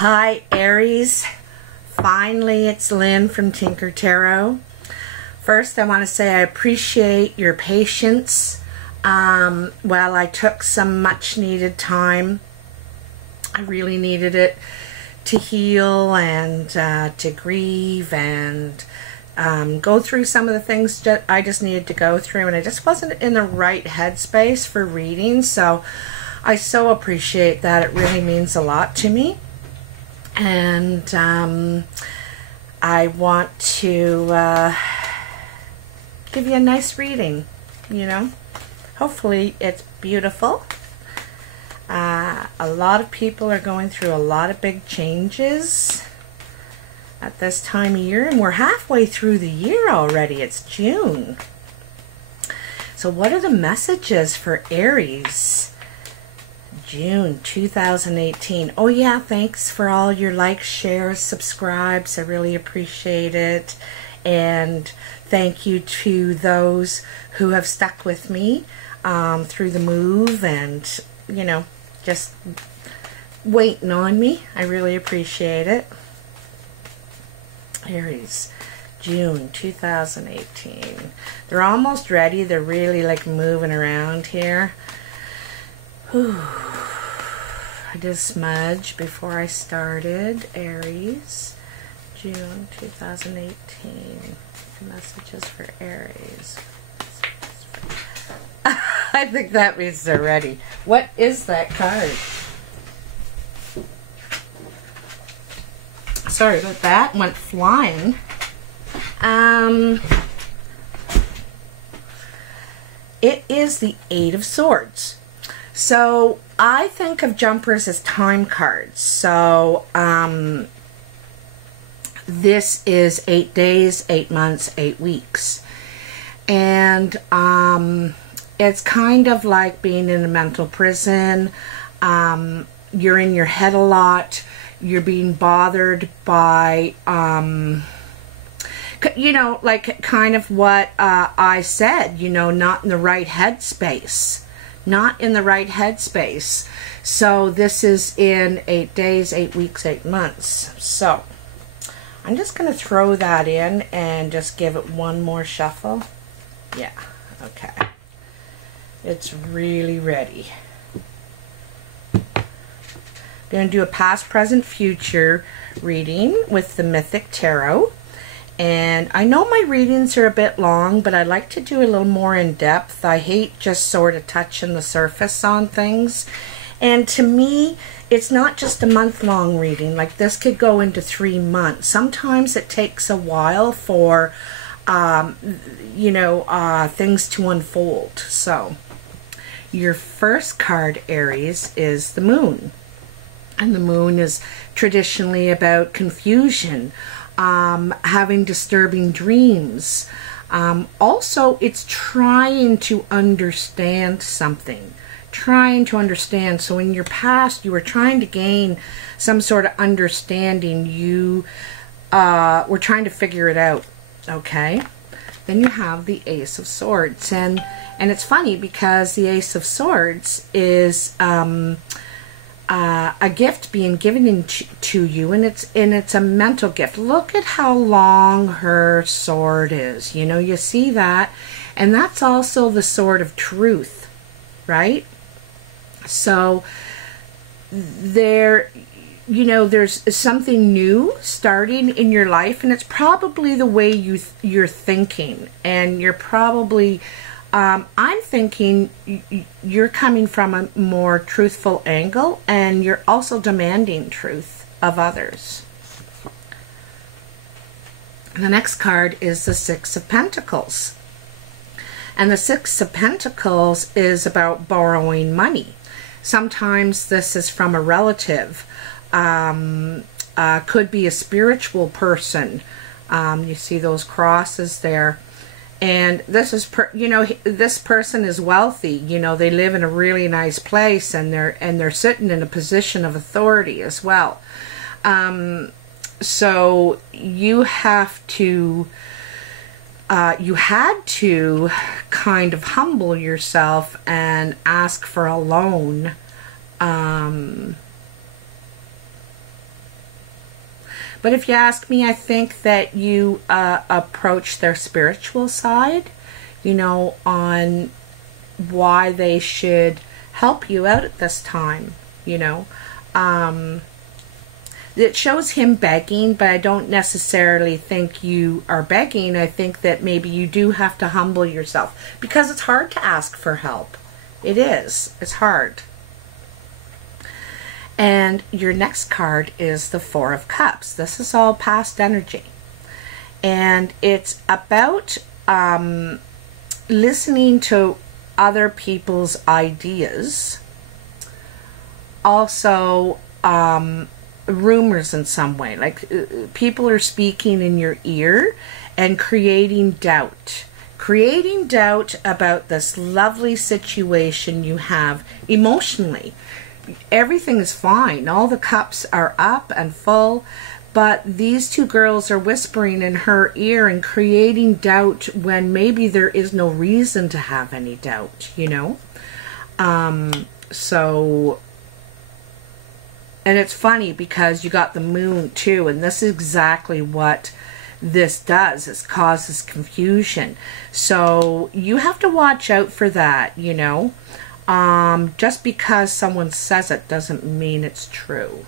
Hi Aries, finally it's Lynn from Tinker Tarot. First I want to say I appreciate your patience while I took some much needed time. I really needed it to heal and to grieve and go through some of the things that I just needed to go through, and I just wasn't in the right headspace for reading, so I so appreciate that. It really means a lot to me. And I want to give you a nice reading, you know. Hopefully it's beautiful. A lot of people are going through a lot of big changes at this time of year, and we're halfway through the year already. It's June. So what are the messages for Aries? June 2018. Oh yeah, thanks for all your likes, shares, subscribes. I really appreciate it. And thank you to those who have stuck with me through the move and, you know, just waiting on me. I really appreciate it. Aries, June 2018. They're almost ready. They're really like moving around here. Whew. I did a smudge before I started. Aries, June 2018. Messages for Aries. I think that means they're ready. What is that card? Sorry about that. Went flying. It is the Eight of Swords. So I think of jumpers as time cards. So this is 8 days, 8 months, 8 weeks. And it's kind of like being in a mental prison. You're in your head a lot. You're being bothered by, you know, like kind of what I said, you know, not in the right headspace. Not in the right headspace. So this is in 8 days, 8 weeks, 8 months. So I'm just going to throw that in and just give it one more shuffle. Yeah, okay. It's really ready. I'm going to do a past, present, future reading with the Mythic Tarot. And I know my readings are a bit long, but I like to do a little more in depth. I hate just sort of touching the surface on things. And to me, it's not just a month-long reading. Like this could go into 3 months. Sometimes it takes a while for, you know, things to unfold. So your first card, Aries, is the Moon. And the Moon is traditionally about confusion. Having disturbing dreams. Also, it's trying to understand something. Trying to understand. So in your past, you were trying to gain some sort of understanding. You were trying to figure it out. Okay? Then you have the Ace of Swords. And it's funny because the Ace of Swords is a gift being given to you, and it's a mental gift. Look at how long her sword is. You know, you see that, and that's also the sword of truth, right? So there, you know, there's something new starting in your life, and it's probably the way you're thinking, and you're probably I'm thinking you're coming from a more truthful angle, and you're also demanding truth of others. The next card is the Six of Pentacles. And the Six of Pentacles is about borrowing money. Sometimes this is from a relative. Could be a spiritual person. You see those crosses there. And this is, you know, this person is wealthy. You know, they live in a really nice place, and they're sitting in a position of authority as well. So you have to, you had to kind of humble yourself and ask for a loan But if you ask me, I think that you approach their spiritual side, you know, on why they should help you out at this time, you know. It shows him begging, but I don't necessarily think you are begging. I think that maybe you do have to humble yourself, because it's hard to ask for help. It is. It's hard. And your next card is the Four of Cups. This is all past energy. And it's about listening to other people's ideas. Also, rumors in some way. Like people are speaking in your ear and creating doubt. Creating doubt about this lovely situation you have emotionally. Everything is fine. All the cups are up and full, but these two girls are whispering in her ear and creating doubt when maybe there is no reason to have any doubt, you know? And it's funny because you got the moon too, and this is exactly what this does. It causes confusion. So you have to watch out for that, you know? Just because someone says it doesn't mean it's true.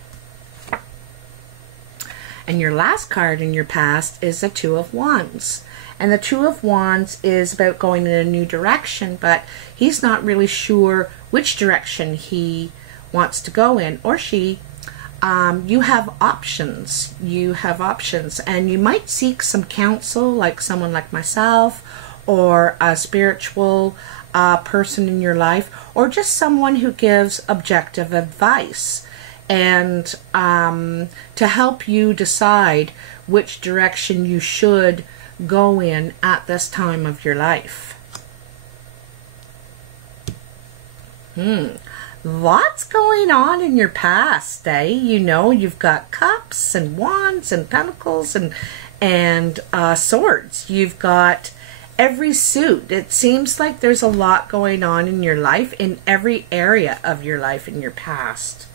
And your last card in your past is the Two of Wands. And the Two of Wands is about going in a new direction, but he's not really sure which direction he wants to go in, or she. You have options. You have options, and you might seek some counsel, like someone like myself, or a spiritual person in your life, or just someone who gives objective advice, and to help you decide which direction you should go in at this time of your life. Lots going on in your past, eh? You know, you've got cups and wands and pentacles and swords. You've got every suit. It seems like there's a lot going on in your life, in every area of your life in your past.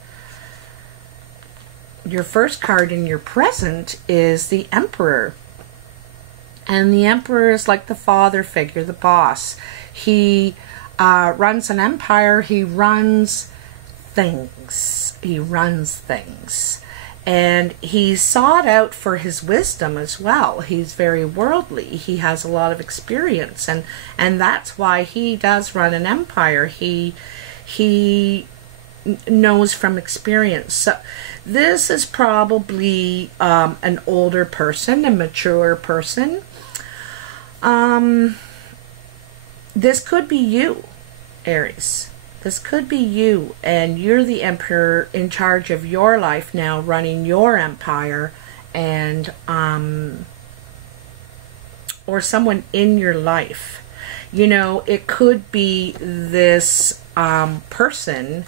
Your first card in your present is the Emperor. And the Emperor is like the father figure, the boss. He runs an empire. He runs things. He runs things. And he's sought out for his wisdom as well. He's very worldly. He has a lot of experience. And that's why he does run an empire. He knows from experience. So this is probably an older person, a mature person. This could be you, Aries. This could be you, and you're the emperor in charge of your life now, running your empire, and or someone in your life. You know, it could be this person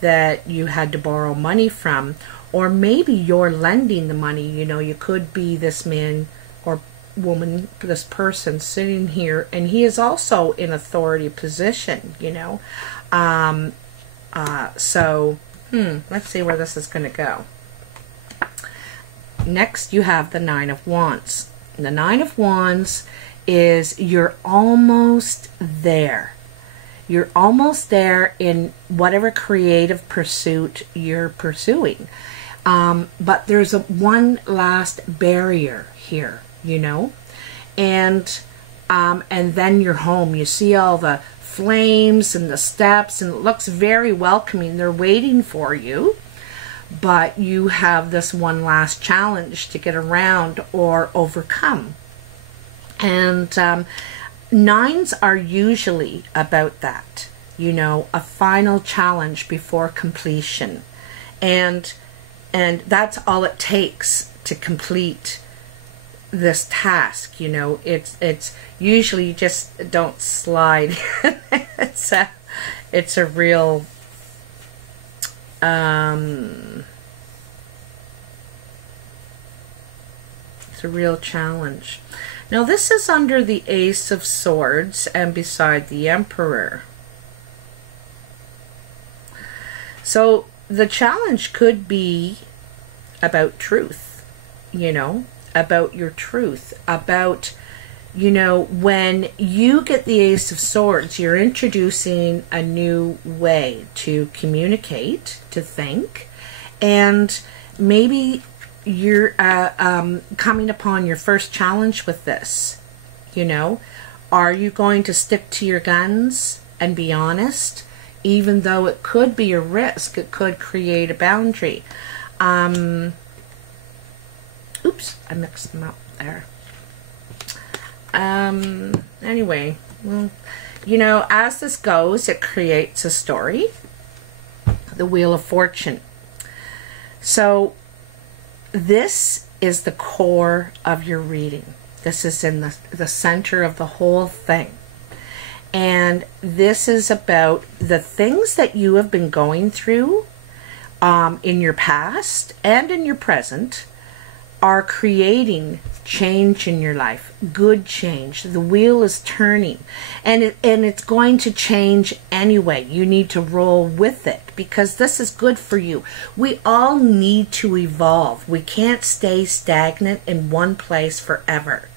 that you had to borrow money from, or maybe you're lending the money. You know, you could be this man or woman, this person sitting here, and he is also in authority position, you know. Let's see where this is going to go. Next, you have the Nine of Wands. The Nine of Wands is you're almost there. You're almost there in whatever creative pursuit you're pursuing. But there's one last barrier here, you know, and then you're home. You see all the flames and the steps, and it looks very welcoming. They're waiting for you, but you have this one last challenge to get around or overcome. And nines are usually about that, you know, a final challenge before completion, and that's all it takes to complete this task. You know, it's usually you just don't slide. it's a real it's a real challenge. Now this is under the Ace of Swords and beside the Emperor. So the challenge could be about truth. you know, about your truth, about, you know, when you get the Ace of Swords, you're introducing a new way to communicate, to think, and maybe you're coming upon your first challenge with this, you know. Are you going to stick to your guns and be honest, even though it could be a risk? It could create a boundary. Oops, I mixed them up there. Anyway, well, you know, as this goes, it creates a story. The Wheel of Fortune. So this is the core of your reading. This is in the center of the whole thing. And this is about the things that you have been going through in your past and in your present are creating change in your life, good change. The wheel is turning, and it's going to change anyway. You need to roll with it because this is good for you. We all need to evolve. We can't stay stagnant in one place forever.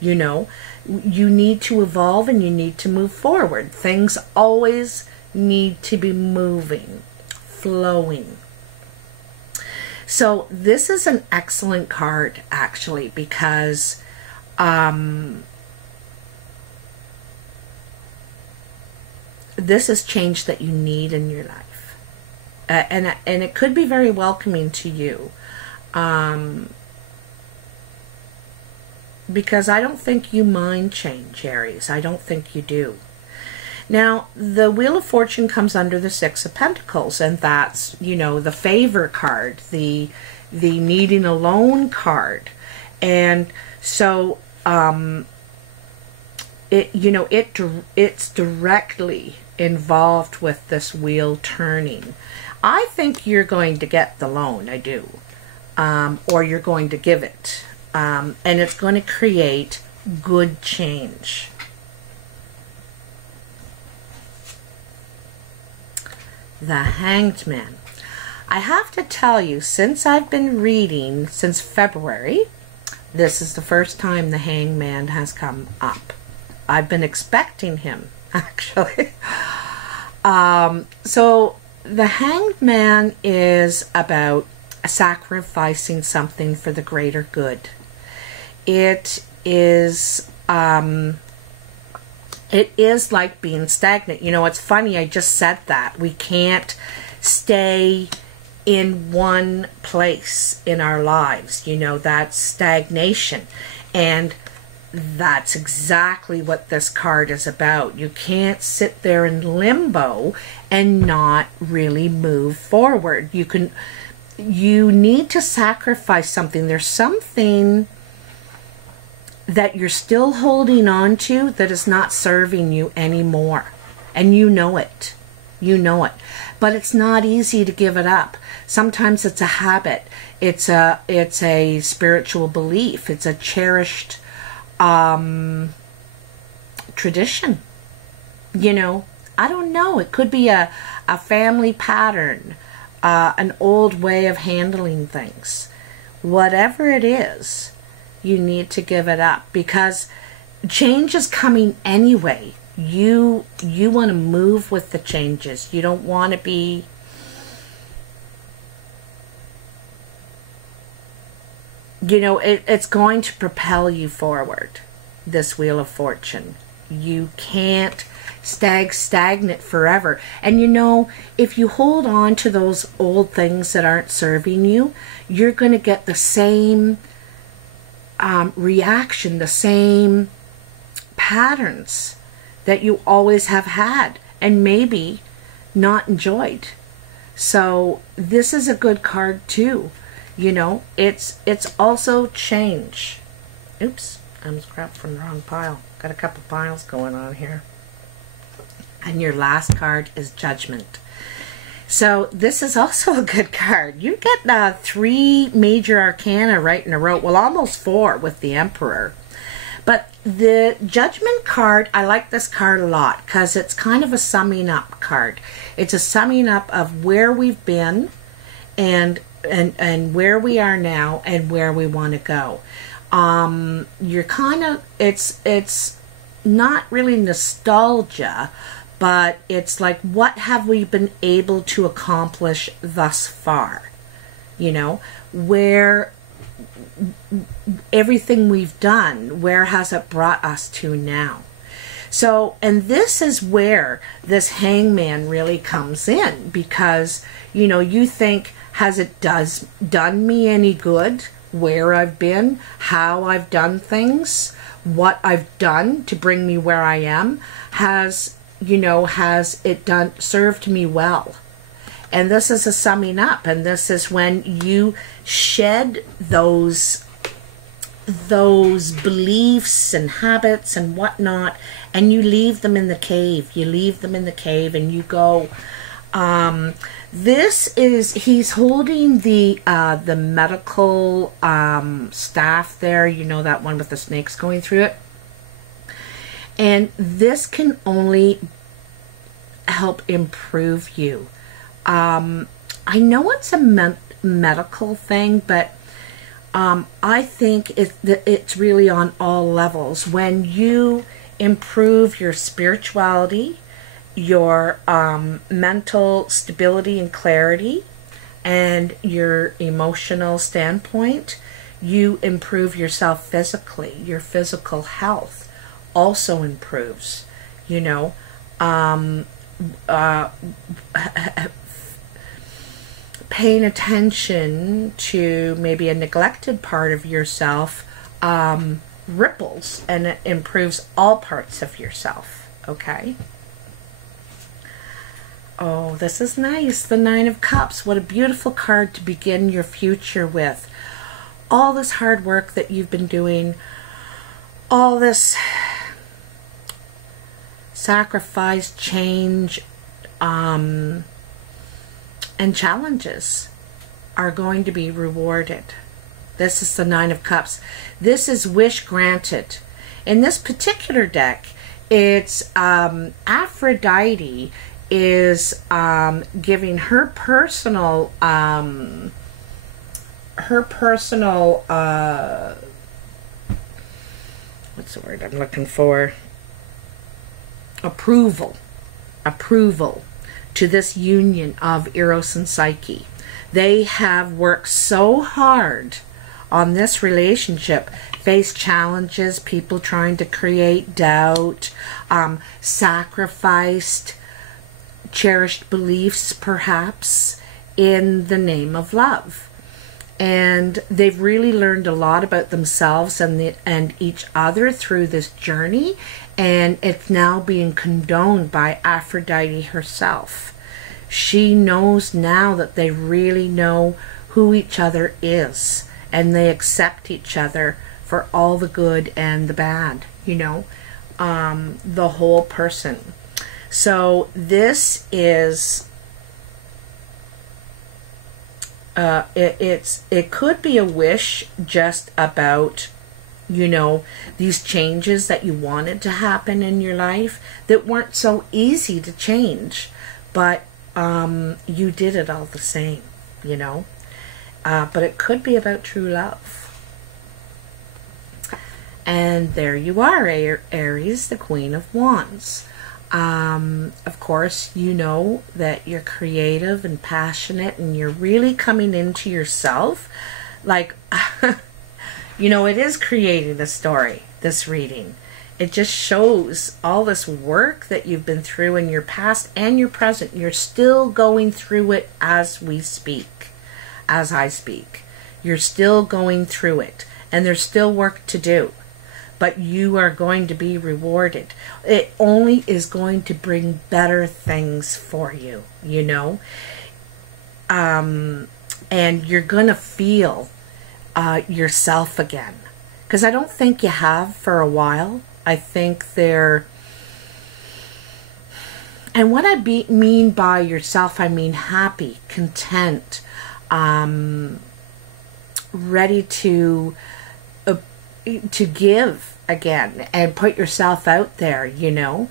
You know, you need to evolve and you need to move forward. Things always need to be moving, flowing. So this is an excellent card, actually, because this is change that you need in your life. And it could be very welcoming to you. Because I don't think you mind change, Aries. I don't think you do. Now, the Wheel of Fortune comes under the Six of Pentacles, and that's, you know, the favor card, the needing a loan card. And so, it's directly involved with this wheel turning. I think you're going to get the loan, I do. Or you're going to give it. And it's going to create good change. The Hanged Man. I have to tell you, since I've been reading since February, this is the first time the Hanged Man has come up. I've been expecting him, actually. So the Hanged Man is about sacrificing something for the greater good. It is like being stagnant. You know, it's funny, I just said that. We can't stay in one place in our lives. You know, that's stagnation. And that's exactly what this card is about. You can't sit there in limbo and not really move forward. You need to sacrifice something. There's something that you're still holding on to that is not serving you anymore. And you know it. You know it. But it's not easy to give it up. Sometimes it's a habit. It's a spiritual belief. It's a cherished tradition. You know, I don't know. It could be a family pattern, an old way of handling things. Whatever it is, you need to give it up because change is coming anyway. You want to move with the changes. You don't want to be it's going to propel you forward, this Wheel of Fortune. You can't stagnant forever. And you know, if you hold on to those old things that aren't serving you, you're going to get the same reaction, the same patterns that you always have had and maybe not enjoyed. So this is a good card too. You know, it's also change. Oops, I almost grabbed from the wrong pile. Got a couple piles going on here. And your last card is Judgment. So this is also a good card. You get 3 major arcana right in a row. Well, almost 4 with the Emperor. But the Judgment card, I like this card a lot because it's kind of a summing up card. It's a summing up of where we've been and and where we are now and where we want to go. You're kind of, it's not really nostalgia, but it's like, what have we been able to accomplish thus far? You know, where everything we've done, where has it brought us to now? So, and this is where this hangman really comes in, because, you know, you think, has it done me any good? Where I've been, how I've done things, what I've done to bring me where I am, has it served me well? And this is a summing up, and this is when you shed those beliefs and habits and whatnot, and you leave them in the cave. You leave them in the cave and you go, he's holding the medical staff there, you know, that one with the snakes going through it. And this can only help improve you. I know it's a medical thing, but I think it's really on all levels. When you improve your spirituality, your mental stability and clarity, and your emotional standpoint, you improve yourself physically. Your physical health also improves, you know. Paying attention to maybe a neglected part of yourself ripples, and it improves all parts of yourself, okay? Oh, this is nice. The Nine of Cups. What a beautiful card to begin your future with. All this hard work that you've been doing, all this sacrifice, change, and challenges are going to be rewarded. This is the Nine of Cups. This is wish granted. In this particular deck, it's Aphrodite is giving her personal what's the word I'm looking for? Approval to this union of Eros and Psyche. They have worked so hard on this relationship, faced challenges, people trying to create doubt, sacrificed cherished beliefs perhaps in the name of love. And they've really learned a lot about themselves and each other through this journey, and it's now being condoned by Aphrodite herself. She knows now that they really know who each other is, and they accept each other for all the good and the bad, you know, the whole person. So this is it could be a wish just about, you know, these changes that you wanted to happen in your life that weren't so easy to change, but you did it all the same, you know. But it could be about true love. And there you are, Aries, the Queen of Wands. Of course, you know that you're creative and passionate, and you're really coming into yourself. Like, you know, it is creating a story, this reading. It just shows all this work that you've been through in your past and your present. You're still going through it as we speak, as I speak. You're still going through it, and there's still work to do. But you are going to be rewarded. It only is going to bring better things for you, you know. And you're going to feel yourself again. Because I don't think you have for a while. I think they're... And what I mean by yourself, I mean happy, content, ready to give again and put yourself out there, you know,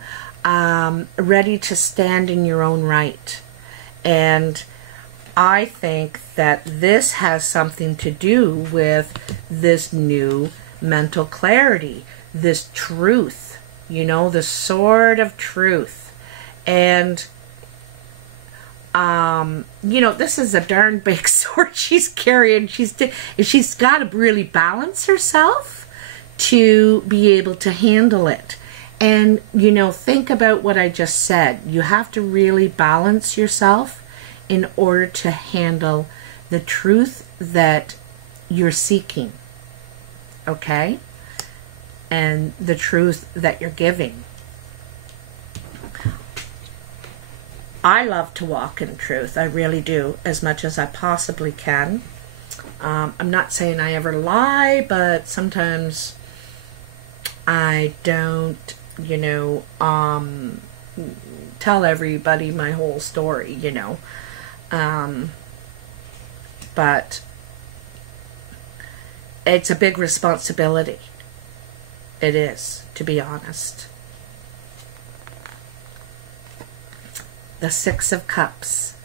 ready to stand in your own right. And I think that this has something to do with this new mental clarity, this truth, you know, the sword of truth. And, you know, this is a darn big sword she's carrying. She's got to really balance herself to be able to handle it. And, you know, think about what I just said. You have to really balance yourself in order to handle the truth that you're seeking. Okay? And the truth that you're giving. I love to walk in truth. I really do, as much as I possibly can. I'm not saying I ever lie, but sometimes I don't, you know, tell everybody my whole story, you know. But it's a big responsibility. It is, to be honest. The Six of Cups.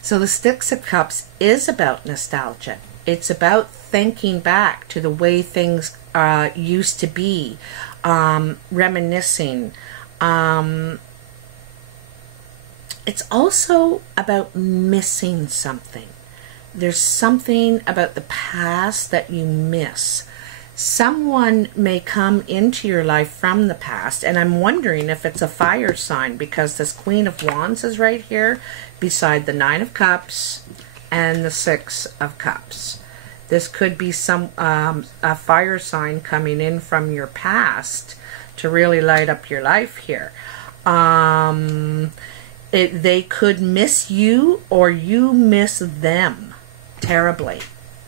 So the Six of Cups is about nostalgia. It's about thinking back to the way things used to be, reminiscing. It's also about missing something. There's something about the past that you miss. Someone may come into your life from the past, and I'm wondering if it's a fire sign, because this Queen of Wands is right here beside the Nine of Cups and the Six of Cups. This could be a fire sign coming in from your past to really light up your life here. They could miss you, or you miss them terribly,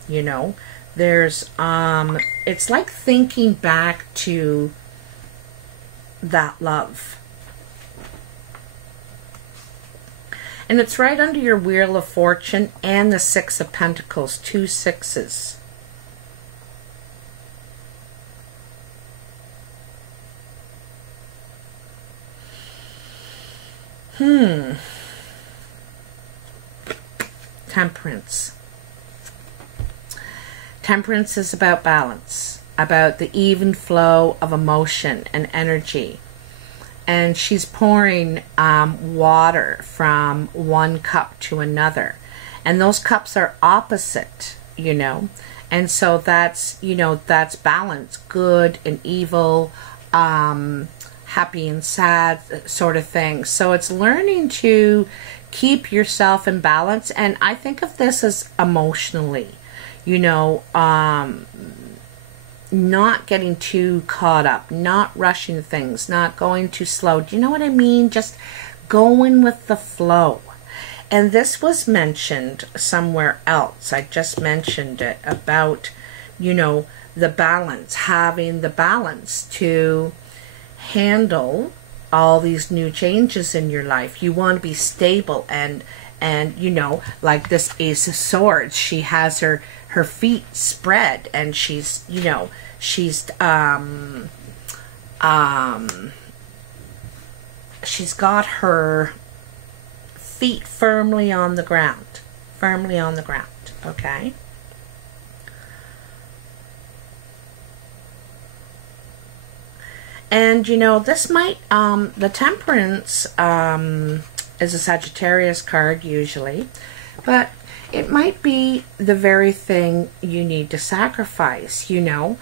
you know. There's, it's like thinking back to that love. And it's right under your Wheel of Fortune and the Six of Pentacles, 2 sixes. Temperance. Temperance is about balance, about the even flow of emotion and energy. And she's pouring water from one cup to another. And those cups are opposite, you know. And so that's, you know, that's balance, good and evil, happy and sad sort of thing. So it's learning to keep yourself in balance. And I think of this as emotionally. You know, not getting too caught up, not rushing things, not going too slow. Do you know what I mean? Just going with the flow. And this was mentioned somewhere else. I just mentioned it about, you know, the balance, having the balance to handle all these new changes in your life. You want to be stable and you know, like this Ace of Swords, she has her feet spread, and she's, you know, she's got her feet firmly on the ground, okay? And, you know, this might, the Temperance, is a Sagittarius card usually, but it might be the very thing you need to sacrifice, you know.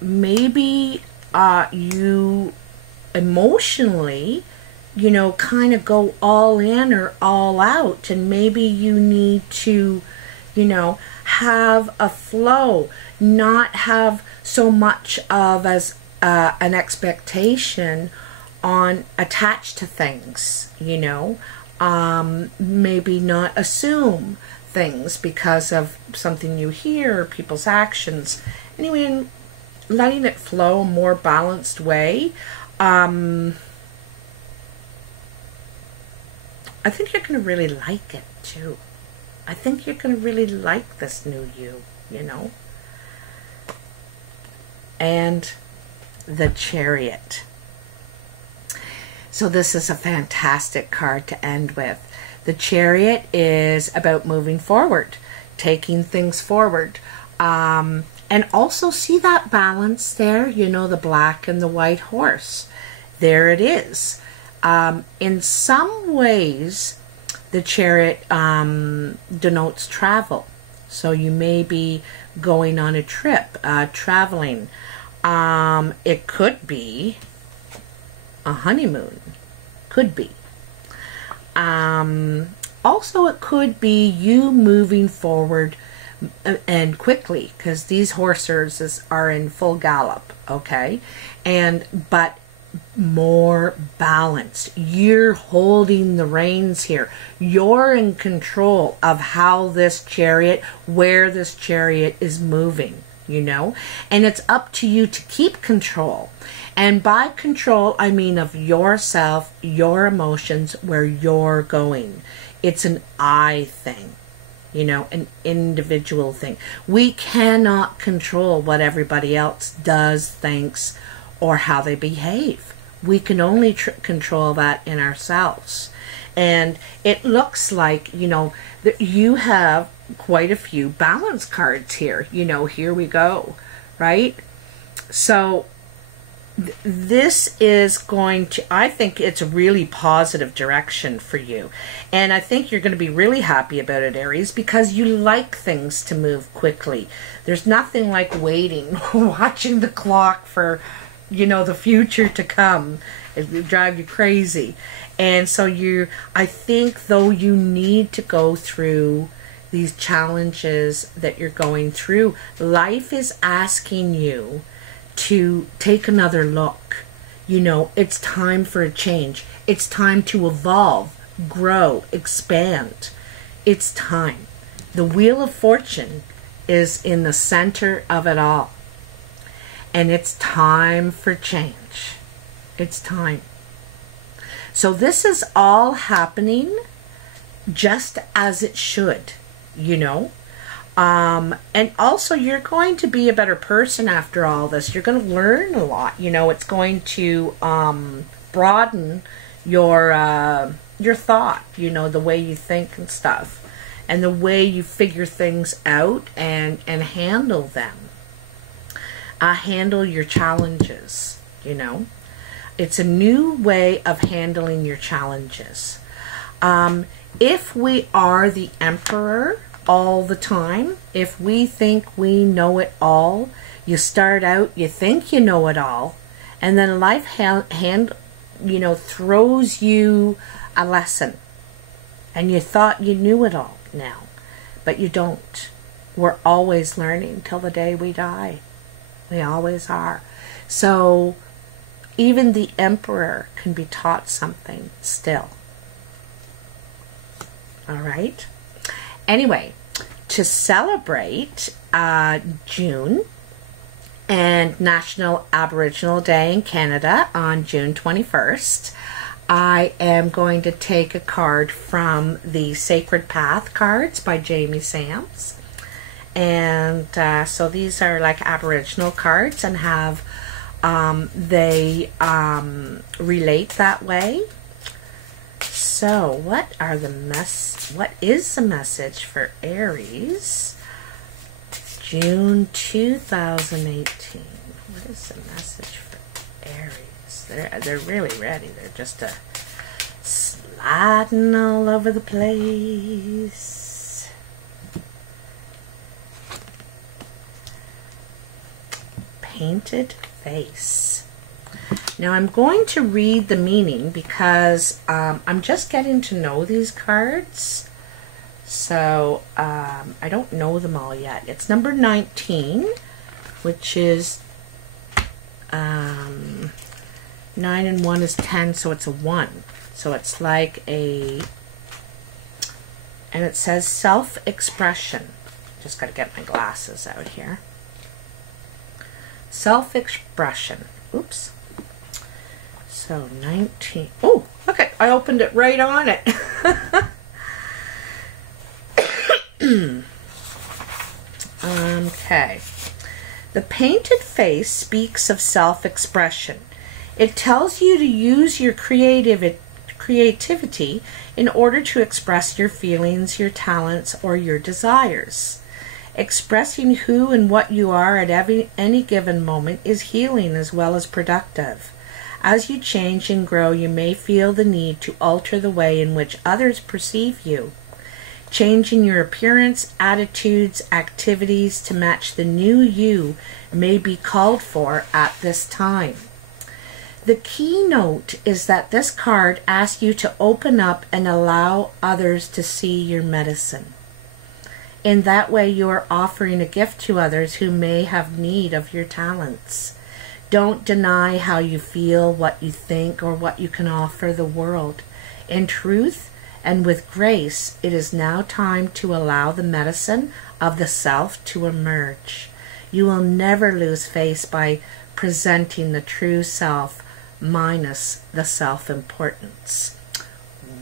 Maybe you emotionally, you know, kind of go all in or all out, and maybe you need to, you know, have a flow, not have so much of as an expectation on attached to things, you know. Maybe not assume things because of something you hear, people's actions. Anyway, letting it flow a more balanced way. I think you're going to really like it too. I think you're going to really like this new you, you know. And the Chariot. So this is a fantastic card to end with. The Chariot is about moving forward, taking things forward. And also see that balance there, you know, the black and the white horse. There it is. In some ways, the Chariot denotes travel. So you may be going on a trip, traveling. It could be a honeymoon. Could be. Also, it could be you moving forward and quickly, because these horses are in full gallop, okay? But more balanced. You're holding the reins here. You're in control of how this chariot, where this chariot is moving, you know? And it's up to you to keep control. And by control, I mean of yourself, your emotions, where you're going. It's an I thing. You know, an individual thing. We cannot control what everybody else does, thinks, or how they behave. We can only control that in ourselves. And it looks like, you know, that you have quite a few balance cards here. You know, here we go, right? So this is going to, I think it's a really positive direction for you. And I think you're going to be really happy about it, Aries, because you like things to move quickly. There's nothing like waiting, watching the clock for, you know, the future to come. It would drive you crazy. And so I think though you need to go through these challenges that you're going through, life is asking you to take another look. You know, it's time for a change. It's time to evolve, grow, expand. It's time. The Wheel of Fortune is in the center of it all. And it's time for change. It's time. So this is all happening just as it should, you know. And also you're going to be a better person after all this. You're going to learn a lot. You know, it's going to broaden your thought, you know, the way you think and stuff, and the way you figure things out and handle them. Handle your challenges, you know. It's a new way of handling your challenges. If we are the Emperor all the time, if we think we know it all, you start out, you think you know it all, and then life you know, throws you a lesson, and you thought you knew it all now, but you don't. We're always learning till the day we die. We always are. So even the Emperor can be taught something still. All right? Anyway, to celebrate June and National Aboriginal Day in Canada on June 21st, I am going to take a card from the Sacred Path cards by Jamie Sams. And so these are like Aboriginal cards and have, they relate that way. So what is the message for Aries June 2018? What is the message for Aries? They're really ready. They're just sliding all over the place. Painted face. Now I'm going to read the meaning because I'm just getting to know these cards. So I don't know them all yet. It's number 19, which is 9 and 1 is 10, so it's a 1. So it's like a, and it says self-expression. Just got to get my glasses out here. Self-expression. Oops. So 19. Oh, look at, I opened it right on it. Okay. The painted face speaks of self-expression. It tells you to use your creativity creativity in order to express your feelings, your talents, or your desires. Expressing who and what you are at any given moment is healing as well as productive. As you change and grow, you may feel the need to alter the way in which others perceive you. Changing your appearance, attitudes, activities to match the new you may be called for at this time. The keynote is that this card asks you to open up and allow others to see your medicine. In that way, you are offering a gift to others who may have need of your talents. Don't deny how you feel, what you think, or what you can offer the world. In truth and with grace, it is now time to allow the medicine of the self to emerge. You will never lose face by presenting the true self minus the self-importance.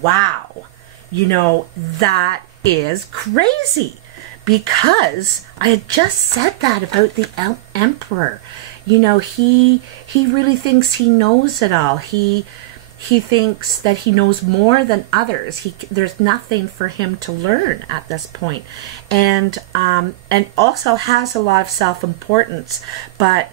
Wow! You know, that is crazy, because I had just said that about the emperor. You know, he really thinks he knows it all. He thinks that he knows more than others. There's nothing for him to learn at this point, and also has a lot of self-importance. But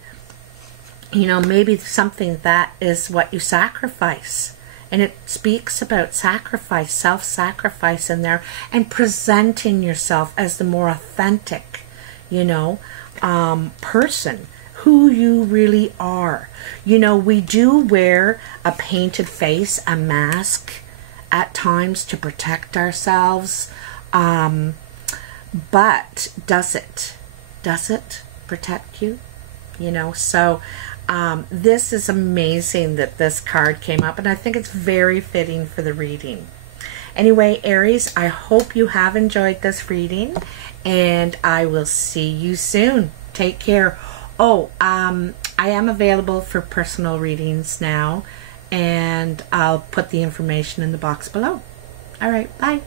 you know, maybe something that is what you sacrifice. And it speaks about sacrifice, self-sacrifice in there, and presenting yourself as the more authentic, you know, person, who you really are. You know, we do wear a painted face, a mask at times to protect ourselves. But does it protect you? You know, so this is amazing that this card came up, and I think it's very fitting for the reading. Anyway, Aries, I hope you have enjoyed this reading, and I will see you soon. Take care. Oh, I am available for personal readings now, and I'll put the information in the box below. All right, bye.